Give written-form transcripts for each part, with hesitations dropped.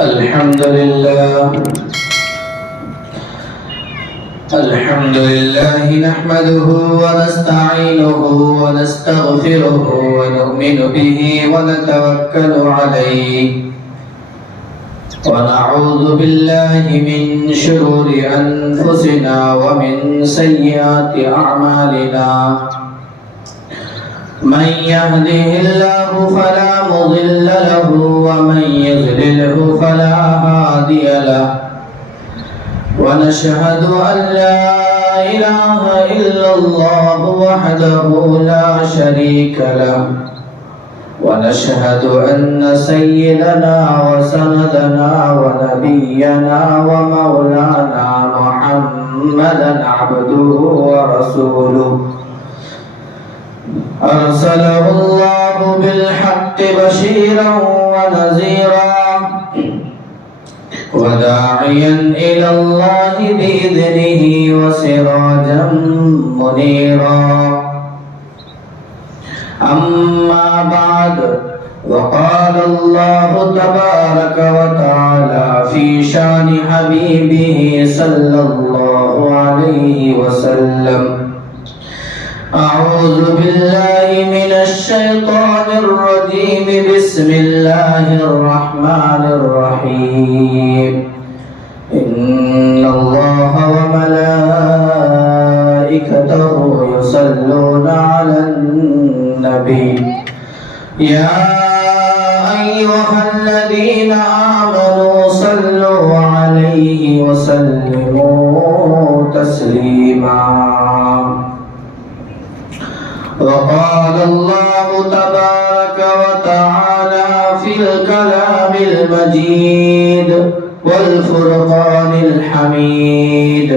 الحمد لله نحمده ونستعينه ونستغفره ونؤمن به ونتوكل عليه ونعوذ بالله من شرور أنفسنا ومن سيئات أعمالنا من يهده الله فلا مضل له ومن يضلله فلا هادي له ونشهد أن لا إله إلا الله وحده لا شريك له ونشهد أن سيدنا وسندنا ونبينا ومولانا محمدا عبده ورسوله أرسله الله بالحق بشيرا ونذيرا وداعيا إلى الله بإذنه وسراجا منيرا أما بعد وقال الله تبارك وتعالى في شان حبيبه صلى الله عليه وسلم أعوذ بالله من الشيطان الرجيم بسم الله الرحمن الرحيم إن الله وملائكته يصلون على النبي يا أيها الذين آمنوا صلوا عليه وسلموا تسليما وقال الله تبارك وتعالى في الكلام المجيد والفرقان الحميد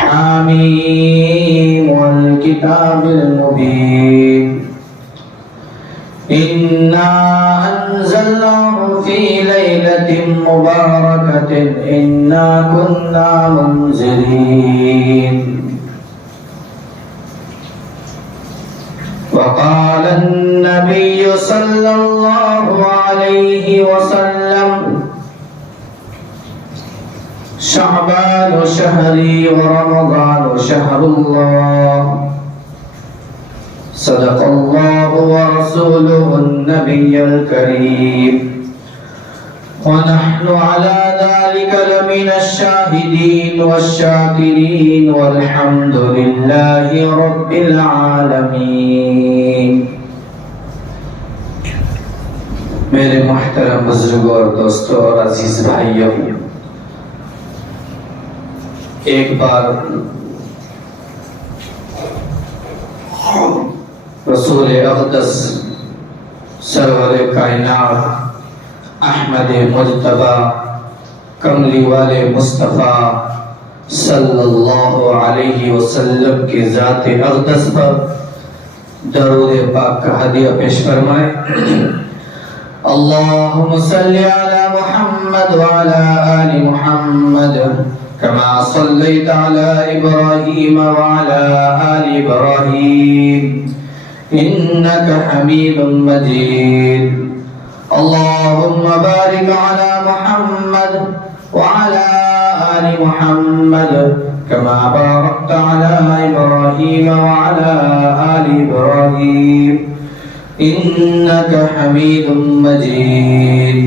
حميم والكتاب المبين إنا أنزلناه في ليلة مباركة إنا كنا منذرين وقال النبي صلى الله عليه وسلم شعبان شهري ورمضان شهر الله صدق الله ورسوله النبي الكريم ونحن على ذلك لمن الشاهدين والشاكرين والحمد لله رب العالمين میرے محترم بزرگوں اور دوستوں اور عزیز بھائیوں، ایک بار رسول اقدس سرور کائنات احمد مجتبی کملی والے مصطفیٰ صلی اللہ علیہ وسلم کی ذات اقدس پر درود پاک کا ہدیہ پیش فرمائے۔ اللہم صلی علی محمد وعلی آل محمد كما صليت على إبراهيم وعلى آل إبراهيم إنك حميد مجيد اللهم بارك على محمد وعلى آل محمد كما باركت على إبراهيم وعلى آل إبراهيم إنك حميد مجيد۔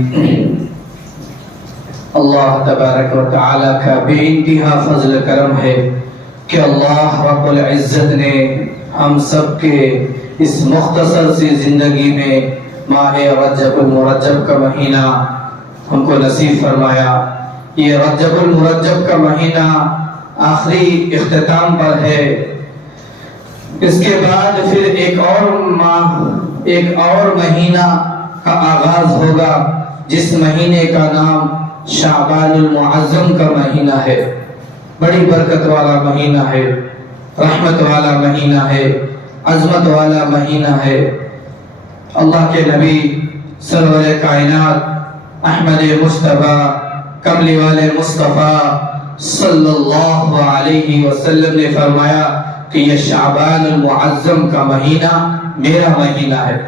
اللہ تبارک و تعالیٰ کا بے انتہا فضل کرم ہے کہ اللہ رب العزت نے ہم سب کے اس مختصر سی زندگی میں ماہ رجب المرجب کا مہینہ ہم کو نصیب فرمایا۔ یہ رجب المرجب کا مہینہ آخری اختتام پر ہے، اس کے بعد پھر ایک اور مہینہ کا آغاز ہوگا جس مہینے کا نام شعبان المعظم کا مہینہ ہے۔ بڑی برکت والا مہینہ ہے، رحمت والا مہینہ ہے، عظمت والا مہینہ ہے۔ اللہ کے نبی سرور کائنات احمد مصطفیٰ کملی والے مصطفیٰ صلی اللہ علیہ وسلم نے فرمایا کہ یہ شعبان المعظم کا مہینہ میرا مہینہ ہے۔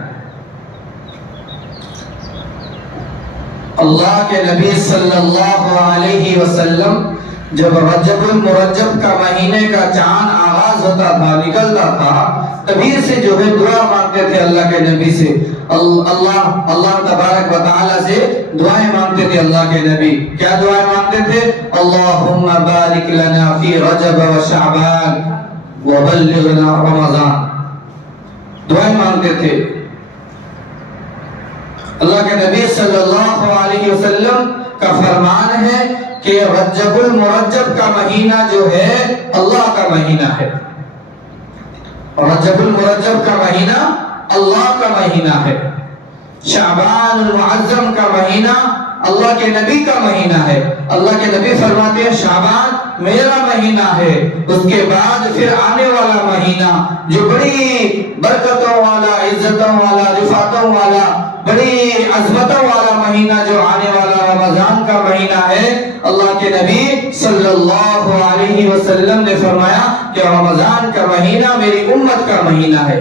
اللہ کے نبی صلی اللہ علیہ وسلم جب رجب المرجب کا مہینے کا چاند آغاز ہوتا تھا، نکلتا تھا، تبھی سے جو ہے دعا مانگتے تھے اللہ کے نبی سے، اللہ تبارک و تعالی سے دعائیں مانگتے تھے اللہ کے نبی۔ کیا دعائیں مانگتے تھے؟ اللہم بارک لنا فی رجب و شعبان وبلغنا رمضان، دعائیں مانگتے تھے۔ اللہ کے نبی صلی اللہ علیہ وسلم کا فرمان ہے کہ رجب المرجب کا مہینہ جو ہے اللہ کا مہینہ ہے، رجب المرجب کا مہینہ اللہ کا مہینہ ہے، شعبان المعظم کا مہینہ اللہ کے نبی کا مہینہ ہے۔ اللہ کے نبی فرماتے ہیں شعبان میرا مہینہ ہے، اس کے بعد پھر آنے والا مہینہ جو بڑی برکتوں والا، عزتوں والا، رفعتوں والا، بڑی عظمتوں والا مہینہ جو آنے والا رمضان کا مہینہ ہے، اللہ کے نبی صلی اللہ علیہ وسلم نے فرمایا کہ رمضان کا مہینہ میری امت کا مہینہ ہے۔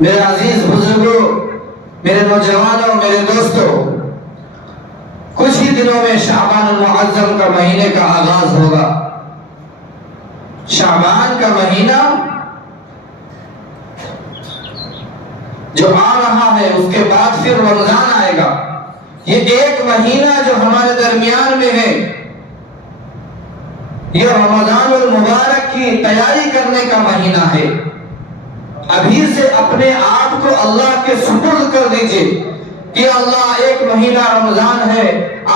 میرے عزیز بزرگوں، میرے نوجوانوں، میرے دوستوں، کچھ ہی دنوں میں شعبان المعظم کا مہینے کا آغاز ہوگا۔ شعبان کا مہینہ جو آ رہا ہے، اس کے بعد پھر رمضان آئے گا۔ یہ ایک مہینہ جو ہمارے درمیان میں ہے، یہ رمضان المبارک کی تیاری کرنے کا مہینہ ہے۔ ابھی سے اپنے آپ کو اللہ کے سپرد کر دیجئے کہ اللہ ایک مہینہ رمضان ہے،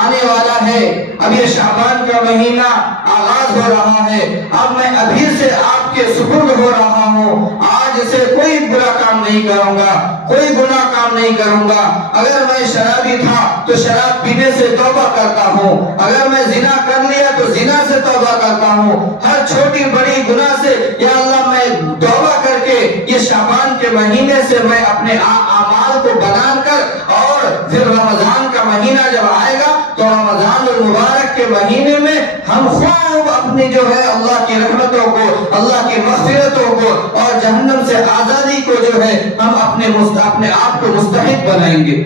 آنے والا ہے، اب یہ شعبان کا مہینہ آغاز ہو رہا ہے، اب میں ابھی سے آپ کے سپرد ہو رہا ہوں۔ آج سے کوئی برا کام نہیں کروں گا، کوئی گناہ کام نہیں کروں گا۔ اگر میں شرابی تھا تو شراب پینے سے توبہ کرتا ہوں، اگر میں زنا کر لیا تو زنا سے توبہ کرتا ہوں، ہر چھوٹی بڑی گناہ سے یا اللہ میں توبہ کر کے یہ شعبان کے مہینے سے میں اپنے اعمال کو بنا کر، اور پھر رمضان کا مہینہ جب آئے گا تو رمضان المبارک کے مہینے میں ہم خوب اپنی جو ہے اللہ کی رحمتوں کو، اللہ کی مغفرتوں کو اور جہنم سے آزادی کو جو ہے ہم اپنے آپ کو مستحق بنائیں گے۔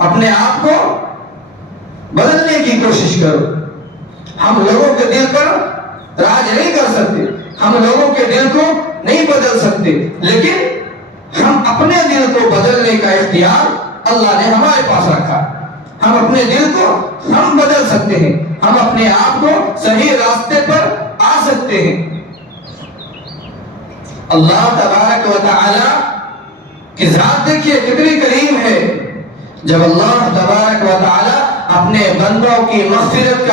اپنے آپ کو بدلنے کی کوشش کرو۔ ہم لوگوں کے دل پر راج نہیں کر سکتے، ہم لوگوں کے دل کو نہیں بدل سکتے، لیکن ہم اپنے دل کو بدلنے کا اختیار اللہ نے ہمارے پاس رکھا۔ ہم اپنے دل کو ہم بدل سکتے ہیں، ہم اپنے آپ کو صحیح راستے پر آ سکتے ہیں۔ اللہ تبارک و تعالی کی ذات دیکھیے کتنی کریم ہے۔ جب اللہ تبارک و تعالی اپنے بندوں کی مغفرت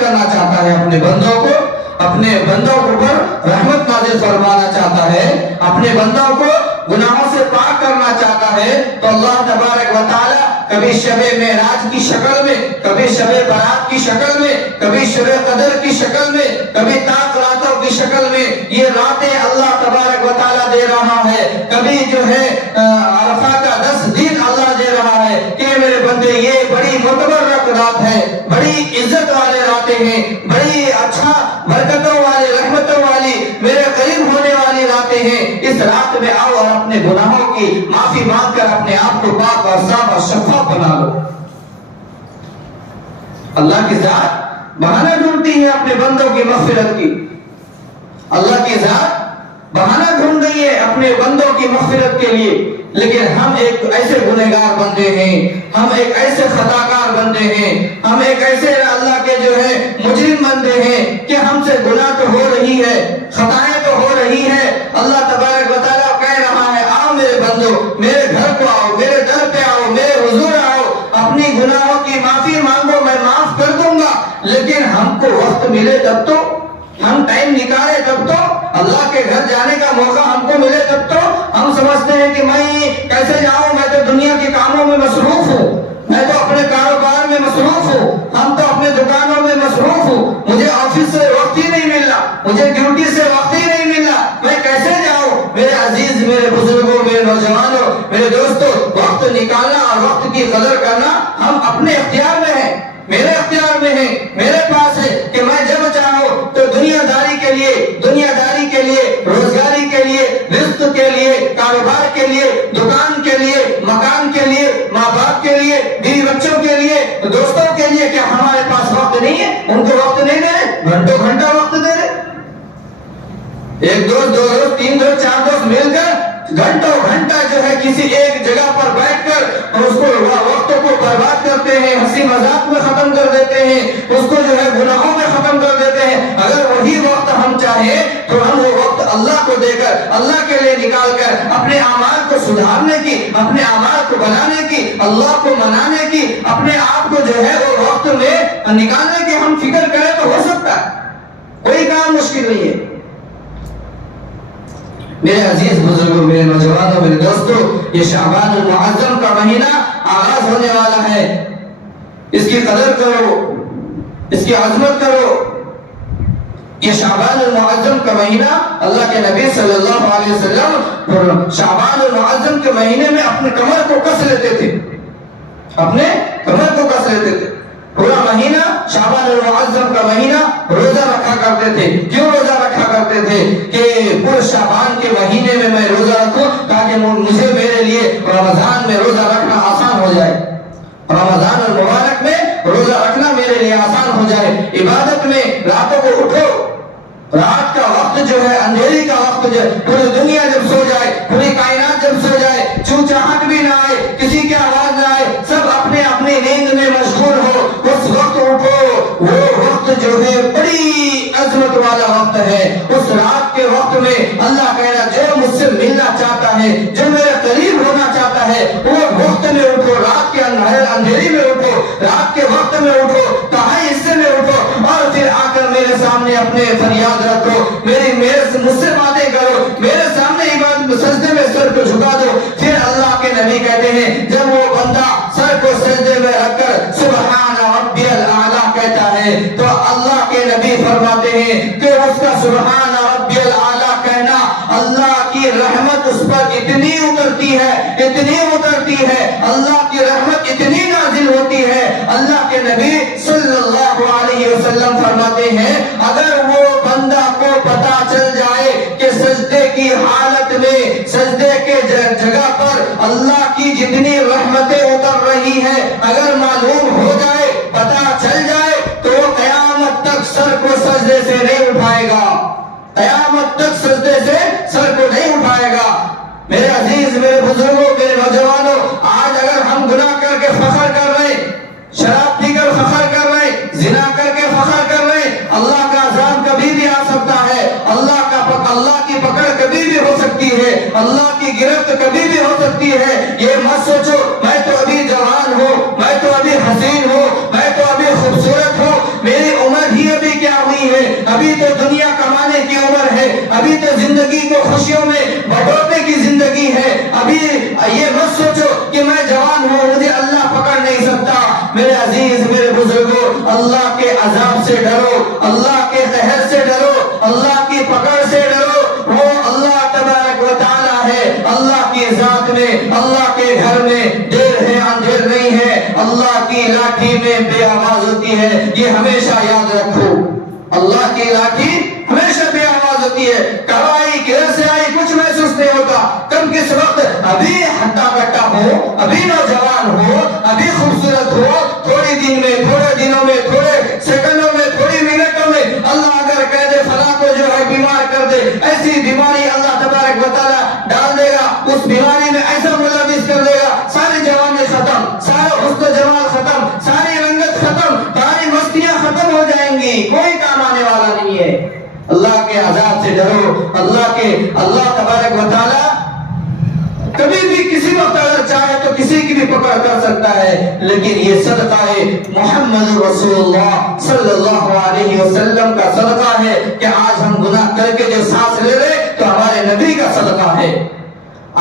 کرنا چاہتا ہے، اپنے بندوں کو پر رحمت نازل فرمانا چاہتا ہے، اپنے بندوں کو گناہوں سے پاک کرنا چاہتا ہے، تو اللہ تبارک و تعالی کبھی شب معراج کی شکل میں، کبھی شب برات کی شکل میں، کبھی شب قدر کی شکل میں، کبھی تاک راتوں کی شکل میں یہ راتیں اللہ تبارک و تعالی دے رہا ہے۔ کبھی جو ہے عرفہ کا 10 دن اللہ دے رہا ہے کہ میرے بندے یہ بڑی متبرک رات ہے، بڑی عزت والے راتیں ہیں، بڑی اچھا برکتوں والی، رحمتوں والی، میرے قریب ہونے والی راتیں ہیں۔ اس رات میں آؤ اور اپنے گناہوں کی معافی مانگ کر اپنے آپ کو پاک اور صاف اور شفاف بنا لو۔ اللہ کی ذات بہانہ ڈھونڈتی ہے اپنے بندوں کی مغفرت کی، اللہ کی ذات بہانہ ڈھونڈ رہی ہے اپنے بندوں کی مغفرت کے لیے، لیکن ہم ایک ایسے گنہگار بندے ہیں، ہم ایک ایسے خطاکار بندے ہیں، ہم ایک ایسے اللہ کے جو ہے مجرم بندے ہیں کہ ہم سے گناہ تو ہو رہی ہے، خطائیں تو ہو رہی ہے۔ اللہ تبارک و تعالیٰ کہہ رہا ہے آؤ میرے بندو، میرے گھر کو آؤ، میرے در پہ آؤ، میرے حضور آؤ، اپنی گناہوں کی معافی مانگو، میں معاف کر دوں گا۔ لیکن ہم کو وقت ملے تب تو، ہم ٹائم نکالے تب تو، اللہ کے گھر جانے کا موقع ہم کو ملے تب تو۔ ہم سمجھتے ہیں کہ میں کیسے جاؤں، میں تو دنیا کے کاموں میں مصروف ہوں، میں تو اپنے کاروبار میں مصروف ہوں، ہم تو اپنے دکانوں میں مصروف ہوں، مجھے آفس سے وقت ہی نہیں مل رہا، مجھے ڈیوٹی سے وقت ہی نہیں مل رہا، میں کیسے جاؤں؟ میرے عزیز، میرے بزرگوں، میرے نوجوانوں، میرے دوستوں، وقت نکالنا اور وقت کی قدر کرنا ہم اپنے اختیار میں ہیں، میرے اختیار میں ہے، میرے پاس ہے۔ گھنٹوں گھنٹہ وقت دے رہے. ایک دوست، دو دوست، تین دوست، چار دوست مل کر گھنٹوں گھنٹہ جو ہے کسی ایک جگہ پر بیٹھ کر اس کو وقت کو برباد کرتے ہیں، ہنسی مذاق میں ختم کر دیتے ہیں، اس کو جو ہے گناہوں میں ختم کر دیتے ہیں. اگر وہی وقت ہم چاہیں تو ہم وہ وقت اللہ کو دے کر، اللہ کے لیے نکال کر اپنے اعمال کو سدھارنے کی، اپنے اعمال کو بنانے کی، اللہ کو منانے کی، اپنے آپ کو جو ہے وہ وقت میں نکالنے کی ہم فکر کریں تو ہو سکتا ہے. کوئی کام مشکل نہیں ہے. میرے عزیز بزرگوں، میرے نوجوانوں، میرے دوستوں، یہ شعبان المعظم کا مہینہ آغاز ہونے والا ہے. اس کی قدر کرو، اس کی عظمت کرو. یہ شعبان المعظم کا مہینہ اللہ کے نبی صلی اللہ علیہ وسلم شعبان المعظم کے مہینے میں اپنے کمر کو کس لیتے تھے، اپنے کمر کو کس لیتے تھے. پورا مہینہ شعبان المعظم کا مہینہ روزہ رکھا کرتے تھے. کیوں روزہ رکھا کرتے تھے؟ کہ پورے شعبان کے مہینے میں میں روزہ رکھوں تاکہ مجھے میرے لیے رمضان میں روزہ رکھنا آسان ہو جائے. رمضان المبارک میں روزہ رکھنا میرے لیے آسان ہو جائے. عبادت میں راتوں کو اٹھو، رات کا وقت جو ہے، اندھیری کا وقت جو ہے، پوری دنیا جب سو جائے، پوری کائنات جب سو جائے، چوچاہٹ بھی نہ آئے، کسی کی آواز نہ آئے، سب اپنے اپنی نیند میں مشغول ہو، اس وقت اٹھو. وہ وقت جو ہے بڑی عظمت والا وقت ہے. اس رات کے وقت میں اللہ کہنا جو مجھ سے ملنا چاہتا ہے، جو میرے قریب ہونا چاہتا ہے، وہ وقت میں اٹھو، رات کے اندھیری میں اٹھو، رات کے وقت میں اٹھو، تہائی حصے میں اٹھو، اور پھر آ کر میرے سامنے اپنے فریاد رکھو، مجھ سے باتیں کرو، میرے سامنے عبادت سجدے میں سر کو جھکا دو. پھر اللہ کے نبی کہتے ہیں جب وہ بندہ سر کو سجدے میں رکھ کر سبحان ربی الاعلی کہتا ہے تو اللہ کے نبی فرماتے ہیں کہ اس کا سبحان ربی الاعلی کہنا اللہ کی رحمت اس پر اتنی اترتی ہے، اتنی اترتی ہے، اللہ کی رحمت اتنی نازل ہوتی ہے. اللہ کے نبی صلی اللہ علیہ وسلم فرماتے ہیں اگر وہ بندہ کو پتا چل جائے کہ سجدے کی حالت میں، سجدے کے جگہ پر اللہ کی جتنی رحمتیں اتر رہی ہیں اگر معلوم ہو جائے، پتا چل جائے، تو قیامت تک سر کو سجدے سے نہیں اٹھائے گا، قیامت تک سجدے سے سر کو نہیں اٹھائے گا. میرے عزیز، میرے بزرگوں، میرے نوجوانوں، آج اگر ہم گناہ کر کے فخر کر رہے ہیں، شراب پی کر فخر کر رہے ہیں، زنا کر کے فخر کر رہے ہیں، اللہ کا عذاب کبھی بھی آ سکتا ہے، اللہ کی پکڑ کبھی بھی ہو سکتی ہے، اللہ کی گرفت کبھی بھی ہو سکتی ہے. یہ مت سوچو میں تو ابھی جوان ہوں، میں تو ابھی حسین ہوں، میں تو ابھی خوبصورت ہوں، میری عمر ہی ابھی کیا ہوئی ہے، ابھی تو دنیا کمانے کی عمر ہے، ابھی تو زندگی کو خوشیوں میں بٹورنے کی زندگی ہے. ابھی یہ مت سوچو کہ میں جوان ہوں، مجھے اللہ پکڑ نہیں سکتا. میرے عزیز، میرے بزرگوں، اللہ کے عذاب سے ڈرو، اللہ کے قہر سے ڈرو، اللہ کی پکڑ سے ڈرو. وہ اللہ تبارک و تعالی ہے. اللہ کی ذات میں، اللہ کے گھر میں دیر ہے اندھیر نہیں ہے، اللہ کی لاٹھی میں بے آواز ہوتی ہے. یہ ہمیشہ یاد رکھو، اللہ کی لاٹھی ہمیشہ بے آواز ہوتی ہے. کب آئی، کدھر سے آئی، کچھ محسوس نہیں ہوتا. کب کس وقت ابھی ہٹا کٹا ہو، ابھی نوجوان ہو، ابھی خوبصورت ہو، تھوڑی دن میں، تھوڑے دنوں میں، تھوڑے سیکنڈوں میں، تھوڑی منٹوں میں اللہ اگر کہہ دے فلاں کو جو ہے بیمار کر دے، ایسی بیماری اللہ تبارک و تعالی ڈال دے گا، اس بیماری میں ایسا ملوث کر دے گا، ساری جوانی ختم، سارا حسن و جمال ختم، ساری رنگت ختم، ساری مستیاں ختم ہو جائیں گی، کوئی کام آنے والا نہیں ہے. اللہ کے عذاب سے ڈرو. اللہ تبارک و تعالی کبھی بھی کسی وقت اگر چاہے تو کسی کی بھی پکڑ کر سکتا ہے، لیکن یہ صدقہ ہے محمد رسول اللہ صلی اللہ علیہ وسلم کا صدقہ ہے کہ آج ہم گناہ کر کے جو سانس لے رہے تو ہمارے نبی کا صدقہ ہے.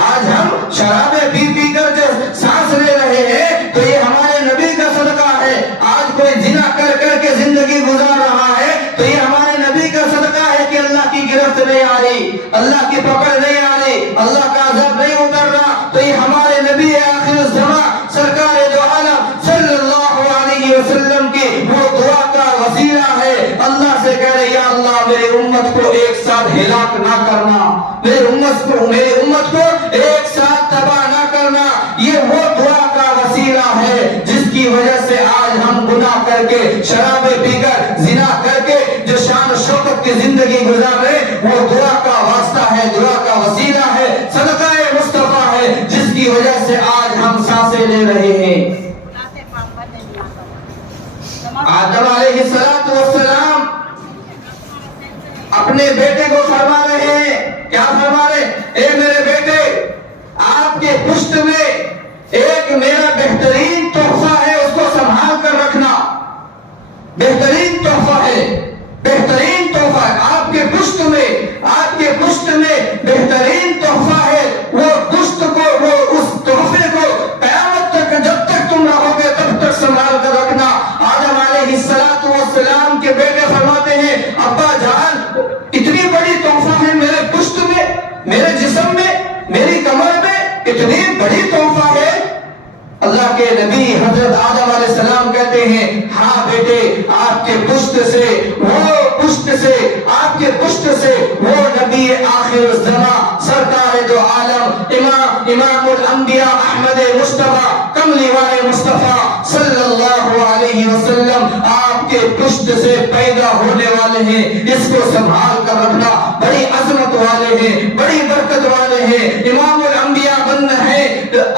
آج ہم شرابیں پی پی کر جو سانس لے رہے ہیں تو یہ ہمارے نبی کا صدقہ ہے. آج کوئی زنا کر کر کے زندگی گزار رہا ہے تو یہ ہمارے نبی کا صدقہ ہے کہ اللہ کی گرفت نہیں آ رہی، اللہ کی پکڑ نہیں آ رہی، اللہ کا عذاب نہیں اتر رہا، تو یہ ہمارے نبی آخر الزمان سرکار دو عالم صلی اللہ علیہ وسلم کی وہ دعا کا وسیلہ ہے. اللہ سے کہہ رہے یا اللہ میری امت کو ایک ساتھ ہلاک نہ کرنا، میری امت کو ایک ساتھ تباہ نہ کرنا. یہ وہ دعا کا وسیلہ ہے جس کی وجہ سے آج ہم گناہ کر کے، شرابیں پی کر، زنا کر کے جو وقت کی زندگی گزار رہے وہ دعا کا واسطہ ہے, دعا کا وسیلہ ہے, صدقہ مصطفیٰ ہے, جس کی وجہ سے آج ہم سانسیں لے رہے ہیں. آدم علیہ السلام اپنے بیٹے کو فرما رہے ہیں, کیا فرما رہے, اے میرے بیٹے آپ کے پشت میں ایک میرا بہترین تحفہ ہے, اس کو سنبھال کر رکھنا. بہترین تحفہ ہے, بہترین تحفہ ہے آپ کے پشت میں, آپ کے پشت میں بہترین تحفہ ہے. وہ پشت کو, وہ اس تحفے کو قیامت تک جب تک تم رہو گے تب تک سنبھال کر رکھنا. آدم علیہ السلام کے بیٹے فرماتے ہیں ابا جان اتنی بڑی تحفہ ہے میرے پشت میں, میرے جسم میں, میری کمر میں, اتنی بڑی تحفہ ہے. اللہ کے نبی حضرت آدم علیہ السلام کہتے ہیں ہاں بیٹے آپ کے پشت سے, وہ پشت سے, آپ کے پشت سے وہ نبی آخر الزمان سرکار دو عالم امام الانبیاء احمد مصطفیٰ کملی والے مصطفیٰ صلی اللہ علیہ وسلم آپ کے پشت سے پیدا ہونے والے ہیں. اس کو سنبھال کر رکھنا, بڑی عظمت والے ہیں, بڑی برکت والے ہیں, امام الانبیاء بننا ہے,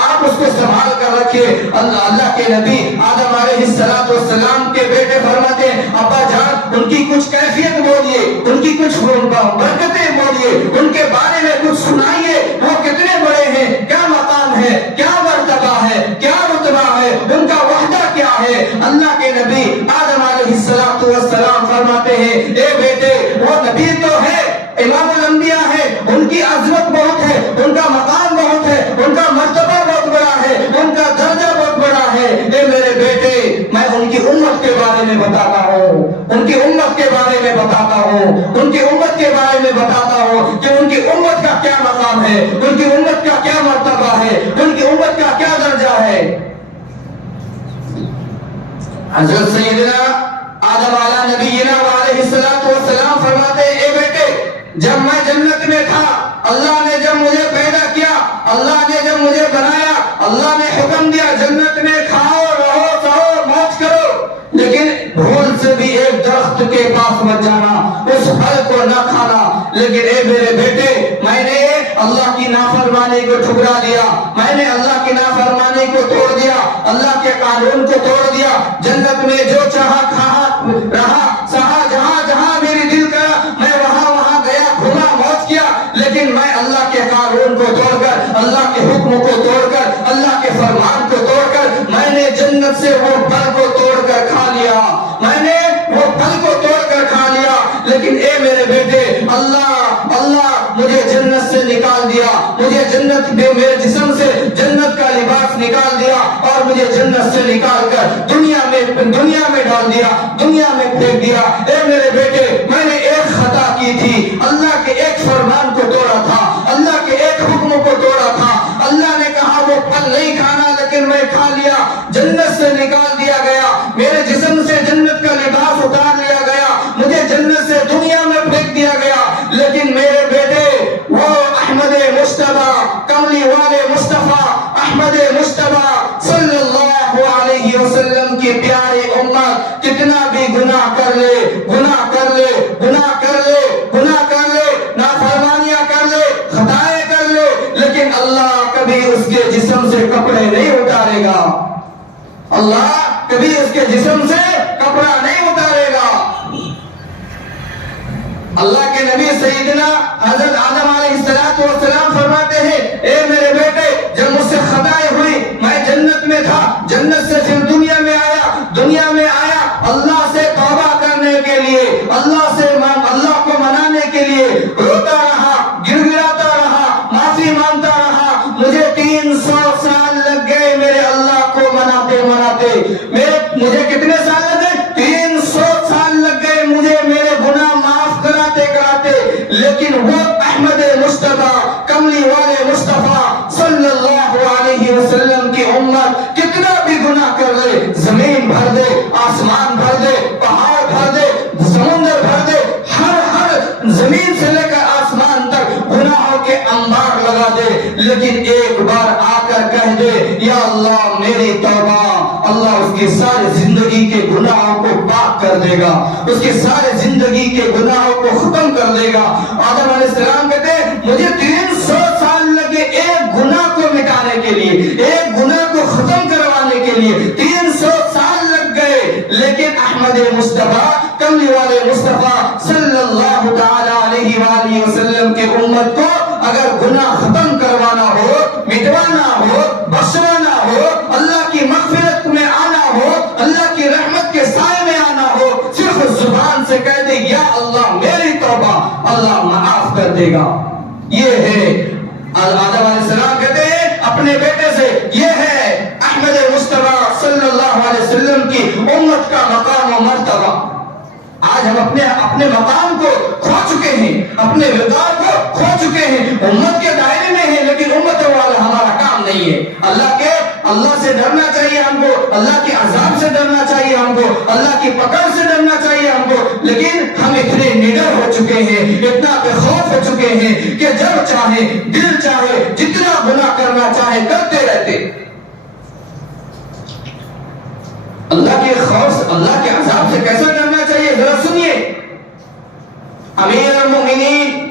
آپ اس کو سنبھال کر رکھیں. اللہ کے نبی آدم علیہ السلام کے بیٹے فرماتے ہیں ابا جان ان کی کچھ کیفیت بولیے, ان کی کچھ برکتیں بولیے, ان کے بارے میں کچھ سنائیے, وہ کتنے بڑے ہیں, کیا مقام ہے, کیا مرتبہ ہے, کیا رتبہ ہے, ان کا وحدہ کیا ہے. اللہ کے نبی آدم علیہ السلام فرماتے ہیں اے بیٹے وہ نبی تو ہے, امام الانبیاء ہے, ان کی عظمت بہت ہے, ان کا مقام بہت ہے, ان کا مرتبہ بہت بڑا ہے, ان کا درجہ بہت بڑا ہے. اے میرے بیٹے میں ان کی امت کے بارے میں بتاتا ہوں, ان کی امت کے بارے میں بتاتا ہوں, ان کی امت کے بارے میں بتاتا ہوں کہ ان کی امت کا کیا مقام ہے, ان کی امت کا کیا مرتبہ ہے, ان کی امت کا کیا درجہ ہے. حضرت سیدنا آدم علیہ نبینا علیہ السلام فرماتے ہیں اے بیٹے جب میں جنت میں تھا, اللہ نے جب مجھے پیدا کیا, اللہ نے جب مجھے بنایا, اللہ نے حکم دیا جنت میں کھاؤ, رہو, سہو, موج کرو, لیکن بھول سے بھی ایک درخت کے پاس مت جانا, اس پھل کو نہ کھانا. لیکن اے میرے بیٹے میں نے اللہ کی نافرمانی کو ٹھکرا دیا, میں نے اللہ کی نافرمانی کو توڑ دیا, اللہ کے قانون کو توڑ دیا. جنت میں جو چاہا کھا رہا, سہا, جہاں جہاں میری دل کرا میں وہاں وہاں گیا, گھوما, موج کیا, لیکن میں اللہ کے قانون کو توڑ کر, اللہ کے حکم کو توڑ کر, اللہ کے فرمان کو توڑ کر میں نے جنت سے وہ پھل کو توڑ کر کھا لیا, میں نے وہ پھل کو توڑ کر کھا لیا. لیکن اے میرے بیٹے اللہ مجھے جنت سے نکال دیا, مجھے جنت میں میرے جسم سے جنت کا لباس نکال دیا اور مجھے جنت سے نکال کر دنیا میں ڈال دیا, دنیا میں پھینک دیا. اے میرے بیٹے میں نے ایک خطا کی تھی, اللہ کے ایک فرمان کو توڑا تھا, اللہ کے ایک حکم کو توڑا تھا. اللہ نے کہا وہ پھل نہیں کھانا, لیکن میں کھا لیا, جنت سے نکال دیا گیا, میرے جسم سے جنت کا لباس اتار لیا گیا, مجھے جنت سے دنیا میں پھینک دیا گیا. لیکن میرے بیٹے وہ احمد مصطفیٰ کملی والے مصطفیٰ احمد مصطفیٰ صلی اللہ علیہ وسلم کی پیاری امت کتنا بھی گناہ کر لے, گناہ کر لے, گناہ کر لے, گناہ کر لے, نافرمانیاں کر لے, خطائیں کر لے, لیکن اللہ کبھی اس کے جسم سے کپڑے نہیں اتارے گا, اللہ کبھی اس کے جسم سے کپڑا نہیں اتارے گا. اللہ کے نبی سیدنا حضرت آدم علیہ السلام فرماتے ہیں اے میرے بیٹے جب مجھ سے خطائیں ہوئی, میں جنت میں تھا, جنت سے پھر دنیا میں آیا اللہ سے توبہ کرنے کے لیے, اللہ کو منانے کے لیے روتا رہا, گر گراتا رہا, معافی مانگتا رہا. مجھے 300 سال لگ گئے میرے اللہ کو مناتے مجھے کتنے سال لگے, 300 سال لگ گئے مجھے میرے گناہ معاف کراتے, لیکن وہ احمد مصطفیٰ کملی والے مصطفیٰ صلی اللہ علیہ وسلم کی امت کتنا بھی گناہ کر لے, زمین بھر دے, آسمان بھر دے, پہاڑ بھر دے, سمندر بھر دے, ہر زمین سے لے کر آسمان تک گناہوں کے انبار لگا دے, لیکن ایک بار آ کر کہہ دے یا اللہ میری توبہ, اللہ اس کی ساری زندگی کے گناہوں کو پاک کر دے گا، اس کے سارے زندگی کے گناہوں کو ختم کر دے گا۔ آدم علیہ السلام کہتے ہیں مجھے 300 سال لگے ایک گناہ کو مٹانے کے لیے، ایک گناہ کو ختم کروانے کے لیے 300 سال لگ گئے، لیکن احمد مصطفیٰ، کملی والے مصطفیٰ صلی اللہ تعالی علیہ وآلہ وسلم کے امت کو اگر گناہ ختم کروانا ہو، مٹوانا ہو، بخشوانا ہو، اللہ کی مغفرت میں آنا ہو، اللہ کی رحمت کے سائے میں آنا ہو، صرف زبان سے کہہ دے یا اللہ میری توبہ، اللہ معاف کر دے گا۔ یہ ہے آدم علیہ السلام کہتے ہیں اپنے بیٹے سے، یہ ہے احمد مصطفیٰ صلی اللہ علیہ وسلم کی امت کا مقام و مرتبہ۔ آج ہم اپنے مقام کو کھو چکے ہیں، اپنے وقار کو کھو چکے ہیں، امت کے دائرے میں ہیں لیکن امت والا ہمارا کام نہیں ہے۔ اللہ سے ڈرنا چاہیے ہم کو، اللہ کے عذاب سے ڈرنا چاہیے ہم کو، اللہ کی پکڑ سے ڈرنا چاہیے ہم کو، لیکن ہم اتنے نڈر ہو چکے ہیں، اتنا بے خوف ہو چکے ہیں کہ جب چاہے، دل چاہے، جتنا گناہ کرنا چاہے کرتے رہتے۔ اللہ کے خوف، اللہ کے عذاب سے کیسا ڈرنا چاہیے ذرا سنیے۔ امیر المؤمنین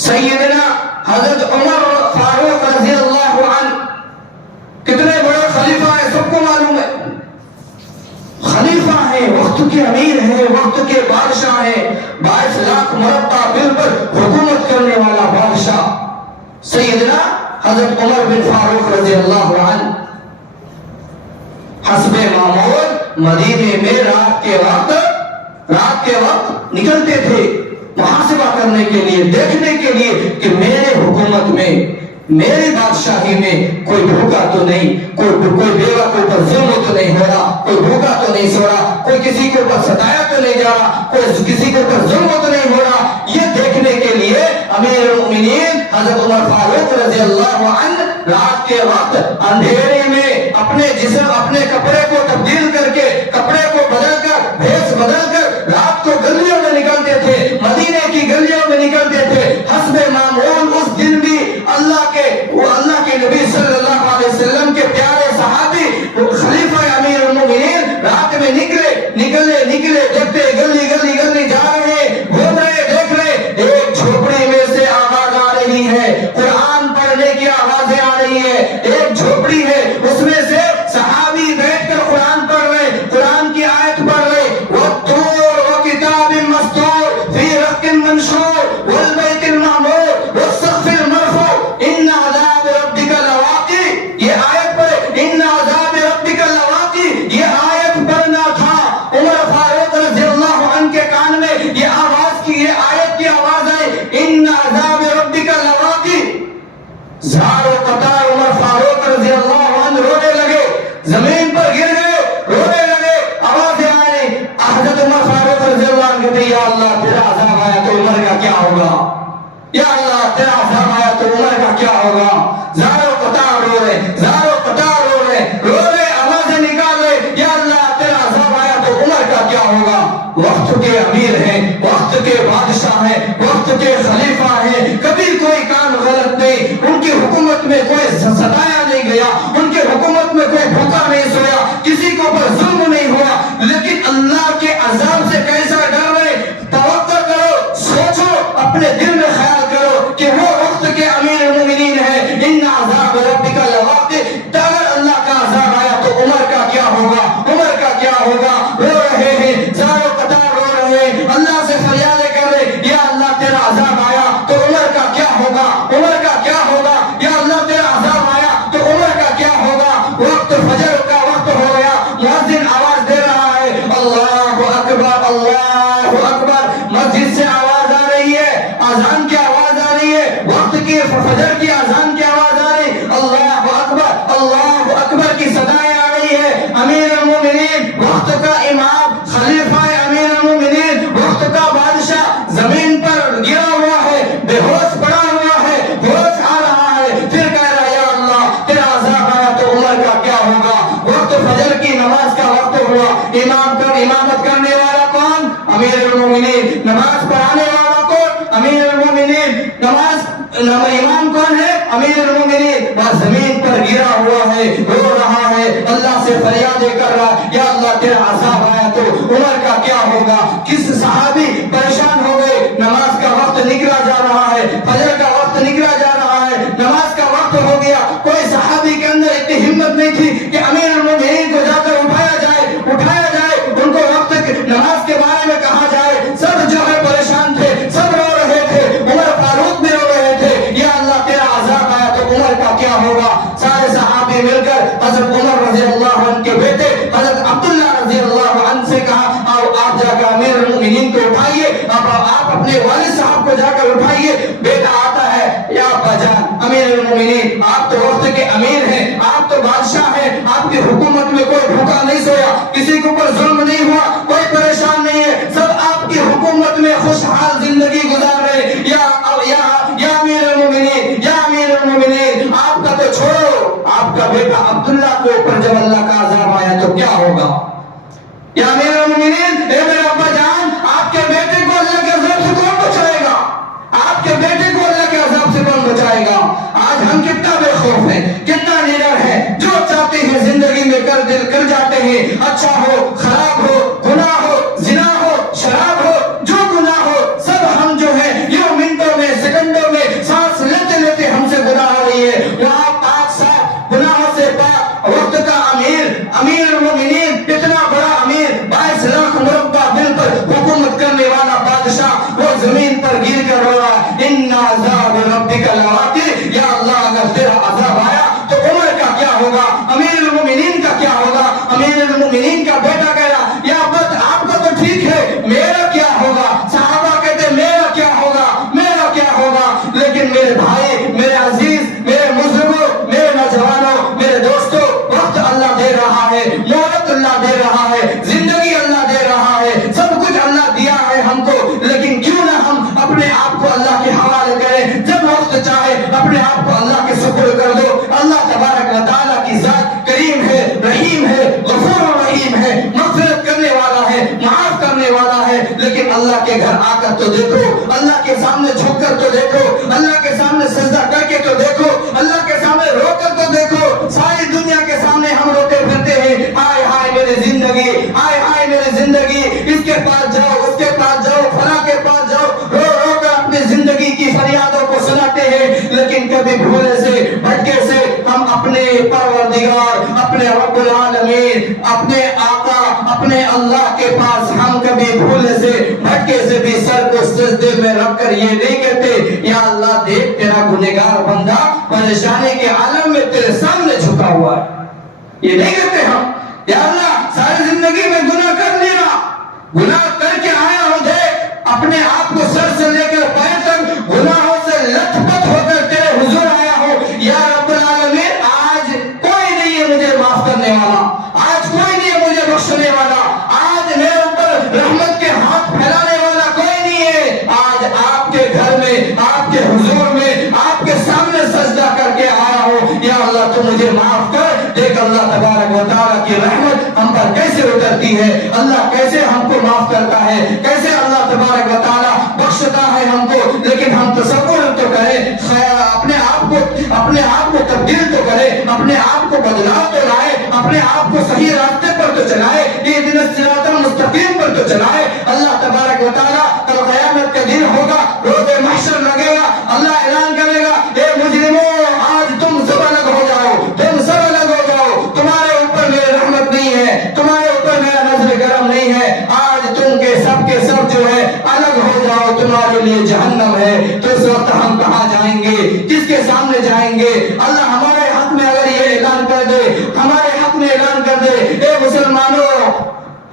سیدنا حضرت عمر فاروق رضی اللہ عنہ کتنے بڑے خلیفہ ہیں، سب کو معلوم ہے، خلیفہ ہیں، وقت کے امیر ہیں، وقت کے بادشاہ ہیں، 22 لاکھ مربع مل پر حکومت کرنے والا بادشاہ سیدنا حضرت عمر بن فاروق رضی اللہ عنہ حسب معمول مدینے میں رات کے وقت نکلتے تھے محاسبہ کرنے کے لیے، دیکھنے کے لیے کہ میرے حکومت میں، میری بادشاہی میں کوئی بھوکا تو نہیں، کوئی بیوہ کے اوپر ظلم تو نہیں ہو رہا، کوئی بھوکا تو نہیں سو رہا، کوئی کسی کے اوپر ستایا تو نہیں جا رہا، کوئی کسی کے اوپر ظلم تو نہیں ہو رہا۔ یہ دیکھنے کے لیے امیر المؤمنین حضرت عمر فاروق رضی اللہ عنہ رات کے وقت اندھیرے میں اپنے جسم، اپنے کپڑے کو تبدیل کر کے، کپڑے کو بدل کر، بھیس بدل کر رات کو گلیوں میں نکلتے تھے، مدینے کی گلیوں میں نکلتے تھے۔ حسب معمول اس دن بھی اللہ کے نبی صلی اللہ علیہ وسلم کے پیارے صحابی خلیفہ امیر المؤمنین رات میں نکلے دیکھتے گلی جا رہے، گھوم رہے، دیکھ رہے، ایک جھوپڑی میں سے آواز آ رہی ہے، قرآن پڑھنے کی آوازیں آ رہی ہے، ایک جھوپڑی ہے اس میں سے صحابی بیٹھ کر قرآن پڑھ رہے، قرآن کی آیت پڑھ رہے، وَالطُّورِ وَكِتَابٍ مَّسْطُورٍ فِي رَقٍّ مَّنشُورٍ وَالْبَيْتِ الْمَعْمُورِ وَالسَّقْفِ الْمَرْفُوعِ إِنَّ عَذَابَ رَبِّكَ لَوَاقِعٌ۔ یہ آیت پڑھ، إِنَّ عَذَابَ رَبِّكَ لَوَاقِعٌ، یہ آیت پڑھنا تھا عمر فاروق رضی اللہ عنہ کے کان میں، یہ آیت کی آواز آئی، إِنَّ عَذَابَ رَبِّكَ لَوَاقِعٌ۔ زار و قطار عمر فاروق رضی اللہ عنہ رونے لگے، زمین پر گر گئے، رونے لگے، آوازیں آئیں۔ حضرت عمر فاروق رضی اللہ عنہ کہتے یا اللہ تیرا عذاب آیا تو عمر کا کیا ہوگا، یا اللہ تیرا عذاب آیا تو عمر کا کیا ہوگا۔ زار و قطار رو رہے، زار و قطار رو رہے، آوازیں نکال رہے، یا اللہ تیرا عذاب آیا تو عمر کا کیا ہوگا۔ وقت کے امیر ہیں، وقت کے بادشاہ ہیں، وقت کے خلیفہ ہیں، کبھی کوئی کام غلط نہیں، ان کی حکومت میں کوئی ستایا نہیں گیا، ان کی حکومت میں کوئی بھوکا نہیں سویا، کسی کے اوپر ظلم نہیں ہوا، لیکن اللہ کے عذاب سے کیسا ڈر رہے۔ توقع کرو، سوچو، اپنے دل میں خیال کرو کہ وہ وقت کے امیر المؤمنین ہیں، ان عذاب ربک لواقع، اگر اللہ کا عذاب آیا تو عمر کا کیا ہوگا، عمر کا کیا ہوگا۔ رو رہے ہیں، زار و قطار رو رہے ہیں، اللہ سے فریادیں کر رہے، یا اللہ تیرا عذاب آیا تو عمر کا کیا ہوگا، عمر کا کیا ہوگا، یا اللہ تیرا عذاب آیا تو عمر کا کیا ہوگا۔ وقت فجر کا وقت ہو گیا، مؤذن آواز دے رہا ہے، اللہ اکبر، اللہ اکبر، مسجد سے آواز آ رہی ہے، اذان کی آواز آ رہی ہے، وقت کی فجر کی اذان کی آواز آ رہی ہے، اللہ اکبر کی صدائیں آ رہی ہے۔ امیر المؤمنین، وقت کا امام، خلیفہ امیر المؤمنین، وقت کا بادشاہ زمین پر گرا ہوا ہے، بے ہوش پڑا ہوا ہے، ہوش آ رہا ہے، پھر کہہ رہا ہے یا اللہ تیرا عذاب آیا تو عمر کا کیا ہوگا۔ وقت فجر کی نماز کا وقت ہوا، امامت کرنے والا کون؟ امیر المؤمنین، نماز پڑھانے والا کون؟ امیر المومنین۔ امام کون ہے؟ امیر المومنین۔ وہ زمین پر گرا ہوا ہے، رو رہا ہے، اللہ سے فریادیں کر رہا ہے، یا اللہ تیرا عذاب آیا تو عمر کا کیا ہوگا؟ کس صحابی پریشان ہو گئے، نماز کا وقت نکلا جا رہا ہے، فجر کا وقت نکلا جا رہا ہے، نماز کا وقت ہو گیا، کوئی صحابی کے اندر اتنی ہمت نہیں تھی کہ امیر المومنین کو جا کر اٹھایا جائے، ان کو وقت نماز کے بارے میں کہا جائے۔ سب جو ہے پریشان تھے، سب رو رہے تھے، عمر فاروق بھی رو رہے تھے، یا اللہ تیرا عذاب آیا تو عمر کا کیا ہوگا؟ سارے صحابی مل کر حضرت عمر رضی اللہ عنہ کے بیٹے حضرت عبداللہ رضی اللہ عنہ سے کہا، آؤ آپ جا کر امیر المومنین کو اٹھائیے، آپ اپنے والد صاحب کو جا کر اٹھائیے۔ بیٹا آتا ہے، یا ابا جان امیر المومنین آپ تو وقت کے امیر ہیں، آپ تو بادشاہ ہیں، آپ کی حکومت میں کوئی بھوکا نہیں سویا، کسی کے اوپر ظلم نہیں ہوا، کوئی پریشان نہیں ہے، سب آپ کی حکومت میں خوشحال زندگی گزار رہے، یا امیر المومنین، یا امیر المومنین آپ کا تو چھوڑو، آپ کا بیٹا عبداللہ کے اوپر جب اللہ کا عذاب آیا تو کیا ہوگا؟ یا امیر المومنین، اے میرے ابا جان آپ کے بیٹے کو اللہ کے عذاب سے کون بچائے گا؟ آپ کے بیٹے کو اللہ کے عذاب سے کون بچائے گا؟ آج ہم کتنا بے خوف ہیں، کتنا نڈر ہیں، جو چاہتے ہیں زندگی میں کر جاتے ہیں، اچھا ہو خراب ہو، گناہ ہو زنا ہو شراب ہو، جو گناہ ہو سب ہم جو ہے یوں منٹوں میں سیکنڈوں میں سانس لیتے لیتے ہم سے گناہ ہو رہی ہے۔ وہاں پاک صاحب گناہوں سے پاک وقت کا امیر المومنین، اتنا بڑا امیر، 22 لاکھ مربع دل پر حکومت کرنے والا بادشاہ، وہ زمین پر گر کر رو رہا ہے، ان عذاب ربک لواقع، یا اللہ اگر تیرا عذاب آیا تو عمر کا کیا ہوگا؟ امیر المومنین کا کیا ہوگا؟ امیر المومنین کا بیٹا کہہ رہا، یا آپ کا تو ٹھیک ہے، میرا کیا ہوگا؟ صحابہ کہتے میرا کیا ہوگا، میرا کیا ہوگا؟ لیکن میرے بھائی، میرے عزیز، میرے بزرگوں، میرے نوجوانوں، میرے دوستوں، وقت اللہ دے رہا ہے، مہلت اللہ دے رہا ہے، زندگی اللہ دے رہا ہے، سب کچھ اللہ دیا ہے ہم کو، لیکن کیوں نہ ہم اپنے آپ کو اللہ کے حوالے کریں؟ جب وقت چاہے اپنے آپ کو اللہ کے سپرد کر دو۔ اللہ تبارک و تعالیٰ کی ذات کریم ہے، رحیم ہے، غفور رحیم ہے، مغفرت کرنے والا ہے، معاف کرنے والا ہے، لیکن اللہ کے گھر آ کر تو دیکھو، اللہ کے سامنے جھک کر تو دیکھو، اللہ کے سامنے سجدہ کر کے تو دیکھو، اللہ کے سامنے رو کر تو دیکھو۔ ساری دنیا کے سامنے ہم روتے پھرتے ہیں، ہائے ہائے میری زندگی، ہائے ہائے میری زندگی، اس کے پاس جاؤ، اس کے پاس جاؤ، فلاں کے پاس جاؤ، رو رو کر اپنی زندگی کی فریادوں کو سناتے ہیں، لیکن کبھی بھولے سے بھٹکے سے ہم اپنے پروردگار، اپنے رب العالمین، اپنے آقا، اپنے اللہ کے پاس ہم کبھی بھولے سے بھٹکے سے بھی سر کو سجدے میں رکھ کر یہ نہیں کہتے، یا اللہ دیکھ تیرا گنہگار بندہ پریشانی کے عالم میں تیرے سامنے جھکا ہوا ہے، یہ نہیں کہتے ہم، یا اللہ ساری زندگی میں گناہ کر لیا، گناہ کر کے آیا ہوں، دیکھ اپنے آپ کو سر سے لے کر پیر تک گناہوں سے لت پت ہو کر تیرے حضور آیا ہوں، یا رب العالمین آج کوئی نہیں ہے مجھے معاف کرنے والا، آج کوئی نہیں ہے مجھے بخشنے والا، آج میرے اوپر رحمت کے ہاتھ پھیلانے والا کوئی نہیں ہے، آج آپ کے گھر میں، آپ کے حضور میں، آپ کے سامنے سجدہ کر کے آیا ہوں، یا اللہ تو مجھے معاف کر۔ دیکھ اللہ تبارک و تعالیٰ کی رحمت ہم پر کیسے اترتی ہے، اللہ کیسے ہم کو معاف کرتا ہے، کیسے اللہ تبارک و تعالیٰ بخشتا ہے ہم کو، لیکن ہم تصور تو کریں، اپنے آپ کو تبدیل تو کرے، اپنے آپ کو بدلاؤ تو لائے، اپنے آپ کو صحیح راستے پر تو چلائے، اہدنا الصراط المستقیم پر تو چلائے۔ اللہ تبارک و تعالیٰ کل قیامت کا دن ہوگا، روز محشر لگے گا، اللہ اعلان کرے گا، اے مجرموں آج تم سب الگ ہو جاؤ، تم سب الگ ہو جاؤ، تمہارے اوپر میری رحمت نہیں ہے، تمہارے اوپر میرا نظر کرم نہیں ہے، آج تم کے سب جو ہے الگ ہو جاؤ، تمہارے لیے جہنم ہے۔ تو اس وقت ہم کہاں جائیں گے، کس کے سامنے جائیں گے؟ اللہ ہمارے حق میں اگر یہ اعلان کر دے، ہمارے حق میں اعلان کر دے، اے مسلمانوں،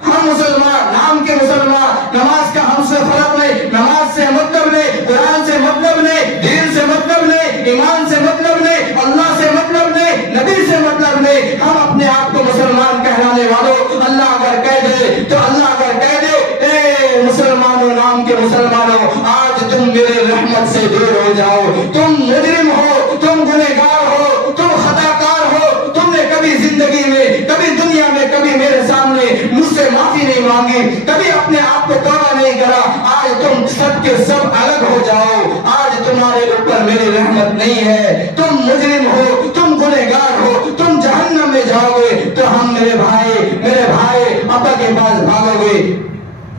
ہم مسلمان، نام کے مسلمان، نماز کا ہم سے فرق نہیں، نماز سے مطلب نہیں، قرآن سے مطلب نہیں، دین سے مطلب نہیں، ایمان سے مطلب نہیں، اللہ سے مطلب نہیں، نبی سے مطلب نہیں، ہم اپنے آپ کو مسلمان کہلانے والوں، اللہ اگر کہہ دے تو اللہ اگر کہہ دے، اے مسلمانوں، نام کے مسلمانوں، آج تم میرے رحمت سے دور ہو جاؤ، تم مجرم ہو، تم گنہگار ہو، تم خطا کار ہو، تم نے کبھی زندگی میں، کبھی دنیا میں، کبھی میرے سامنے مجھ سے معافی نہیں مانگی، کبھی اپنے آپ کو توبہ نہیں کرا آج تم سب کے سب الگ ہو جاؤ. آج تمہارے اوپر میری رحمت نہیں ہے. تم مجرم ہو, تم گنہگار ہو, تم جہنم میں جاؤ گے. تو ہم میرے بھائی ابا کے پاس بھاگو گے,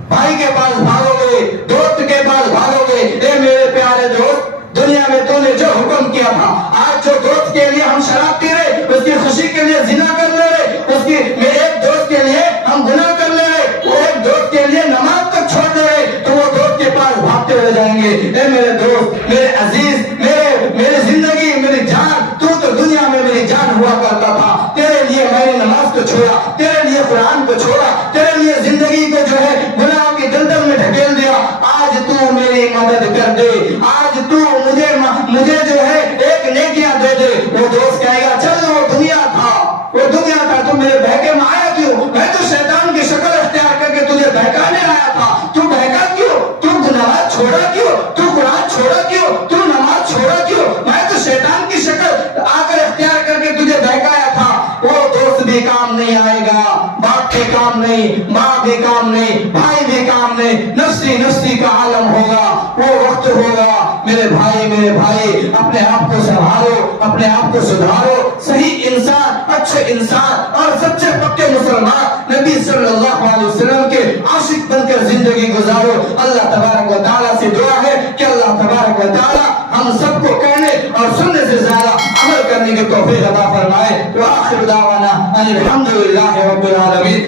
بھائی کے پاس بھاگو گے, دوست کے پاس بھاگو گے. اے میرے پیارے دوست, دنیا میں تو نے جو حکم کیا تھا, آج جو دوست کے لیے ہم شراب پی رہے, اس کی خوشی کے لیے زنا کر لے رہے, اس کی ایک دوست کے لیے ہم گناہ کر لے رہے, وہ ایک دوست کے لیے نماز تک چھوڑ دے رہے, تو وہ دوست کے پاس بھاگتے ہوئے جائیں گے. اے میرے دوست, میرے عزیز, میری زندگی, میری جان, تو دنیا میں میری جان ہوا کرتا تھا. تیرے لیے میں نے نماز کو چھوڑا, تیرے لیے قرآن کو چھوڑا, تیرے لیے زندگی کو جو ہے گناہوں کی دلدل میں ڈھکیل دیا. آج تو میری مدد کر دے, آج تو مجھے جو ہے ایک نیکیاں دے دے. وہ دوست کہے گا چل وہ دنیا تھا, تو میرے بہکے میں آیا کیوں؟ میں تو شیطان کی شکل اختیار کر کے تجھے بہکانے آیا تھا. تو بہکا کیوں؟ تو نماز چھوڑا کیوں؟ تو قرآن چھوڑا کیوں؟ تو نماز چھوڑا کیوں؟ میں تو شیطان کی شکل آ کر اختیار کر کے تجھے بہکایا تھا. وہ دوست بھی کام نہیں آئے گا, باپ بھی کام نہیں, ماں بھی کام نہیں, بھائی بھی کام نہیں. نفسی کا عالم ہوگا, وہ وقت ہوگا. میرے بھائی اپنے آپ کو سنبھالو, اپنے آپ کو سدھارو. صحیح انسان, اچھے انسان اور سچے پکے مسلمان نبی صلی اللہ علیہ وسلم کے عاشق بن کر زندگی گزارو. اللہ تبارک و تعالیٰ سے دعا ہے کہ اللہ تبارک و تعالیٰ ہم سب کو کہنے اور سننے سے زیادہ عمل کرنے کی توفیق عطا فرمائے. وآخر دعوانا ان الحمد للہ رب العالمین.